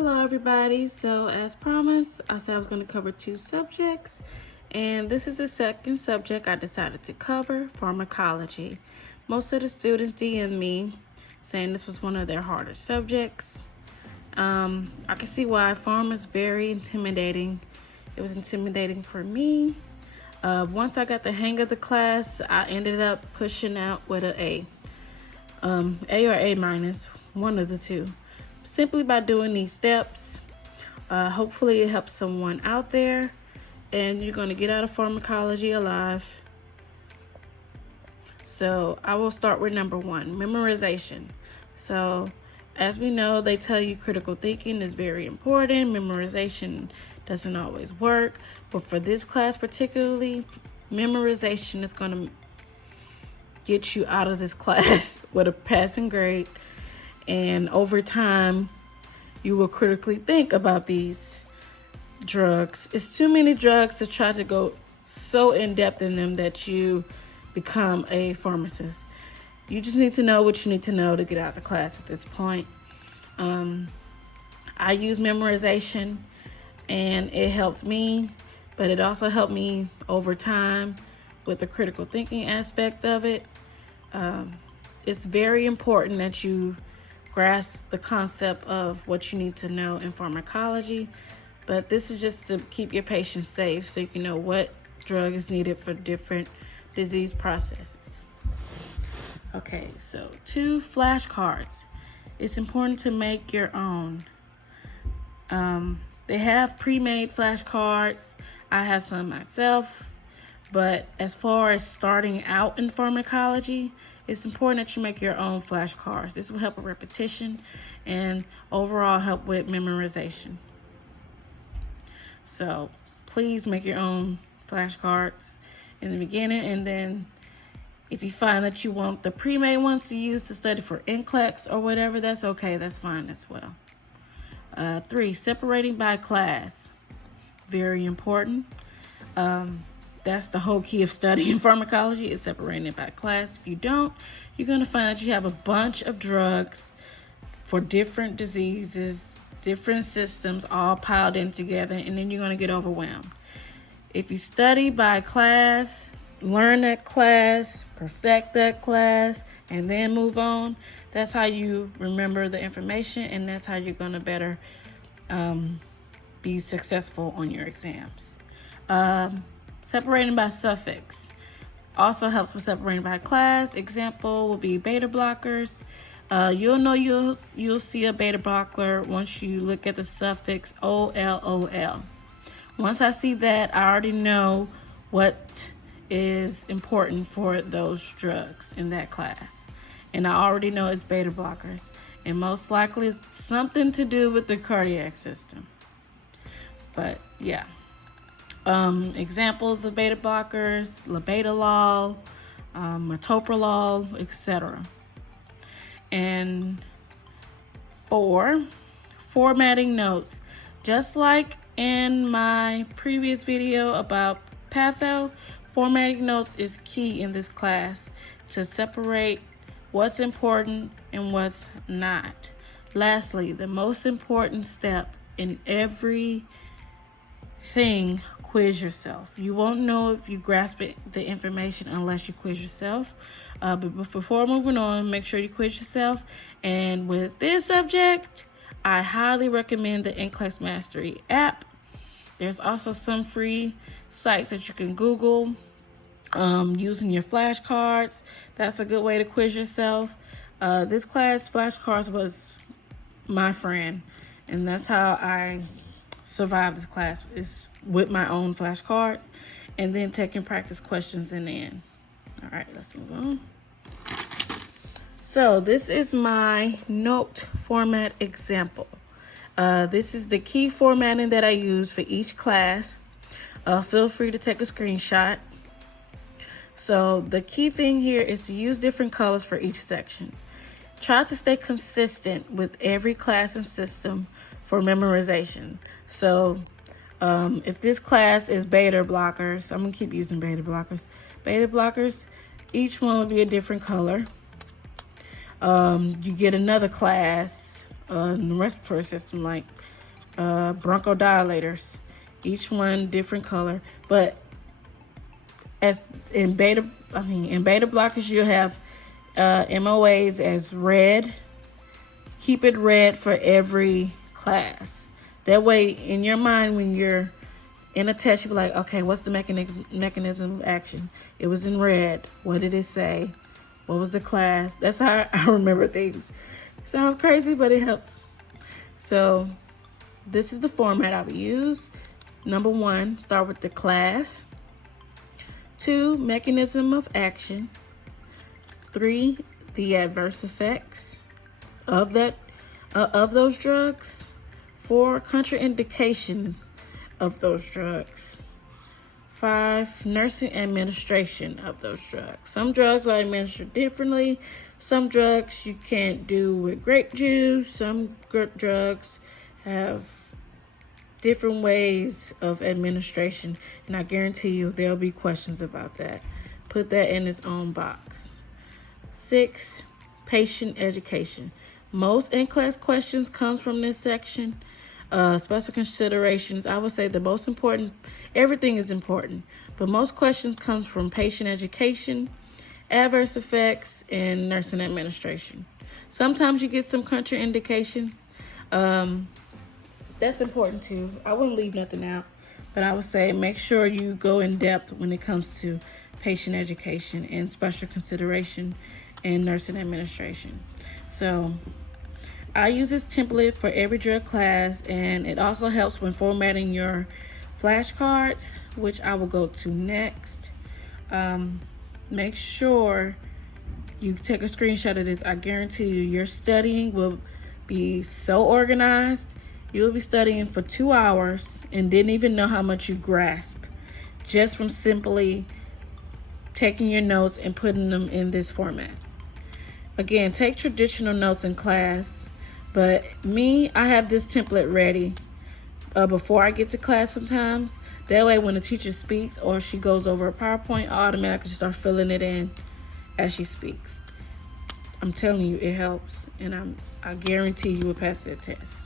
Hello everybody. So as promised, I said I was going to cover two subjects, and this is the second subject I decided to cover, pharmacology. Most of the students DM me saying this was one of their harder subjects. I can see why. Pharm is very intimidating. It was intimidating for me. Once I got the hang of the class, I ended up pushing out with an A. A or A minus, one of the two. Simply by doing these steps. Hopefully it helps someone out there, and you're going to get out of pharmacology alive. So I will start with number one, memorization. So as we know, they tell you critical thinking is very important. Memorization doesn't always work, but for this class particularly, memorization is going to get you out of this class with a passing grade. And over time, you will critically think about these drugs. It's too many drugs to try to go so in depth in them that you become a pharmacist. You just need to know what you need to know to get out of the class at this point. I use memorization and it helped me, but it also helped me over time with the critical thinking aspect of it. It's very important that you grasp the concept of what you need to know in pharmacology, but this is just to keep your patients safe so you can know what drug is needed for different disease processes. Okay, so 2 flashcards. It's important to make your own. They have pre-made flashcards. I have some myself, but as far as starting out in pharmacology, it's important that you make your own flashcards. This will help with repetition and overall help with memorization. So please make your own flashcards in the beginning, and then if you find that you want the pre-made ones to use to study for NCLEX or whatever, that's okay. That's fine as well. 3, separating by class. Very important. That's the whole key of studying pharmacology, is separating it by class. If you don't, you're going to find that you have a bunch of drugs for different diseases, different systems, all piled in together, and then you're going to get overwhelmed. If you study by class, learn that class, perfect that class, and then move on, that's how you remember the information, and that's how you're going to better be successful on your exams. Separating by suffix also helps with separating by class. Example will be beta blockers. You'll know you'll see a beta blocker once you look at the suffix OLOL. Once I see that, I already know what is important for those drugs in that class. And I already know it's beta blockers. And most likely it's something to do with the cardiac system. But yeah. Examples of beta blockers: labetalol, metoprolol, etc. And 4, formatting notes. Just like in my previous video about patho, formatting notes is key in this class to separate what's important and what's not. Lastly, the most important step in every thing, quiz yourself. You won't know if you grasp the information unless you quiz yourself. But before moving on, make sure you quiz yourself. And with this subject, I highly recommend the NCLEX Mastery app. There's also some free sites that you can Google using your flashcards. That's a good way to quiz yourself. This class, flashcards, was my friend, and that's how I survived this class, is with my own flashcards and then taking practice questions in the end. All right, let's move on. So this is my note format example. This is the key formatting that I use for each class. Feel free to take a screenshot. So the key thing here is to use different colors for each section. Try to stay consistent with every class and system for memorization. So if this class is beta blockers, I'm going to keep using beta blockers. Beta blockers, each one will be a different color. You get another class in the respiratory system like bronchodilators. Each one different color, but in beta blockers, you'll have MOAs as red. Keep it red for every class. That way, in your mind, when you're in a test, you'll be like, okay, what's the mechanism of action? It was in red. What did it say? What was the class? That's how I remember things. Sounds crazy, but it helps. So this is the format I would use. Number 1, start with the class. 2, mechanism of action. 3, the adverse effects of those drugs. 4, contraindications of those drugs. 5, nursing administration of those drugs. Some drugs are administered differently. Some drugs you can't do with grape juice. Some drugs have different ways of administration, and I guarantee you there'll be questions about that. Put that in its own box. 6, patient education. Most in-class questions come from this section. Special considerations, I would say the most important, everything is important, but most questions come from patient education, adverse effects, and nursing administration. Sometimes you get some contraindications. That's important too. I wouldn't leave nothing out, but I would say make sure you go in depth when it comes to patient education and special consideration and nursing administration. So I use this template for every drug class, and it also helps when formatting your flashcards, which I will go to next. Make sure you take a screenshot of this. I guarantee you your studying will be so organized. You'll be studying for 2 hours and didn't even know how much you grasp just from simply taking your notes and putting them in this format. Again, take traditional notes in class, but I have this template ready before I get to class sometimes. That way when the teacher speaks or she goes over a PowerPoint, I automatically start filling it in as she speaks. I'm telling you, it helps, and I guarantee you will pass that test.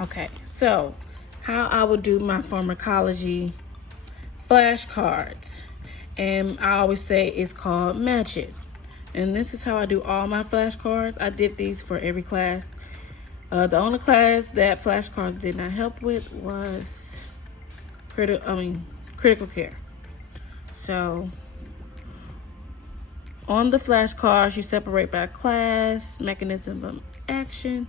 Okay, so how I would do my pharmacology flashcards, and I always say it's called Match It. And this is how I do all my flashcards. I did these for every class. The only class that flashcards did not help with was critical care. So on the flashcards, you separate by class, mechanism of action,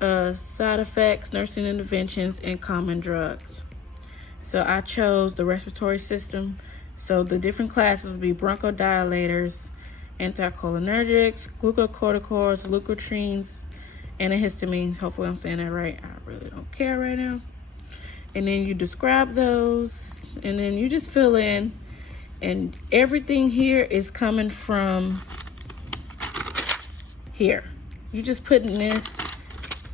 side effects, nursing interventions, and common drugs. So I chose the respiratory system. So the different classes would be bronchodilators, anticholinergics, glucocorticoids, leukotrienes, antihistamines. Hopefully I'm saying that right. I really don't care right now. And then you describe those, and then you just fill in, and everything here is coming from here. You just putting this,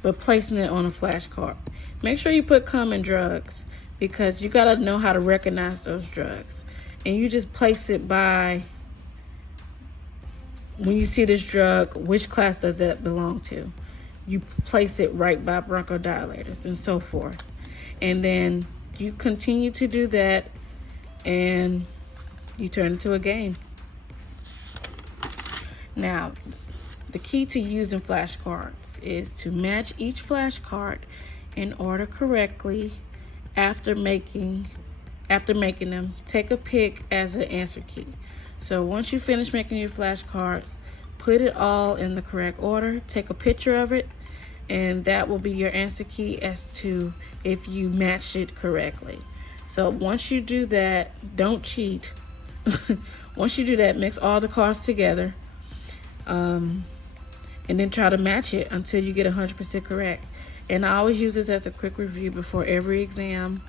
but placing it on a flashcard. Make sure you put common drugs, because you gotta know how to recognize those drugs. And you just place it by, when you see this drug, which class does that belong to? You place it right by bronchodilators and so forth. And then you continue to do that, and you turn it to a game. Now, the key to using flashcards is to match each flashcard in order correctly. After making them, take a pic as an answer key. So once you finish making your flashcards, put it all in the correct order, take a picture of it, and that will be your answer key as to if you matched it correctly. So once you do that, don't cheat. Once you do that, mix all the cards together, and then try to match it until you get 100% correct. And I always use this as a quick review before every exam,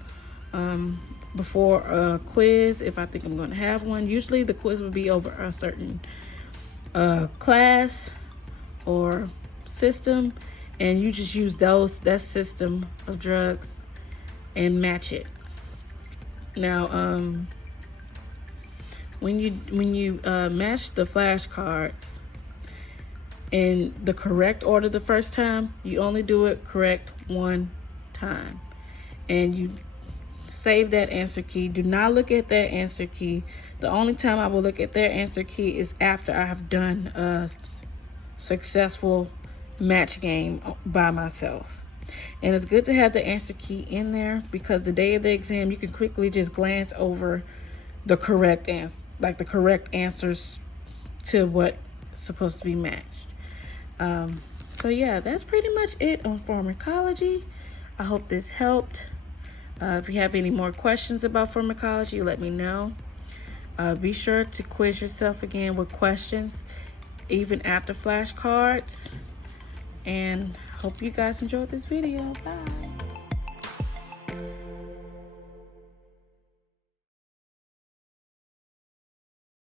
before a quiz, if I think I'm going to have one. Usually the quiz will be over a certain class or system, and you just use that system of drugs and match it. Now, when you match the flashcards, in the correct order the first time, you only do it correct one time. And you save that answer key. Do not look at that answer key. The only time I will look at their answer key is after I have done a successful match game by myself. And it's good to have the answer key in there, because the day of the exam you can quickly just glance over the correct answer, like the correct answers to what's supposed to be matched. So yeah, that's pretty much it on pharmacology. I hope this helped. If you have any more questions about pharmacology, let me know. Be sure to quiz yourself again with questions, even after flashcards. And hope you guys enjoyed this video. Bye.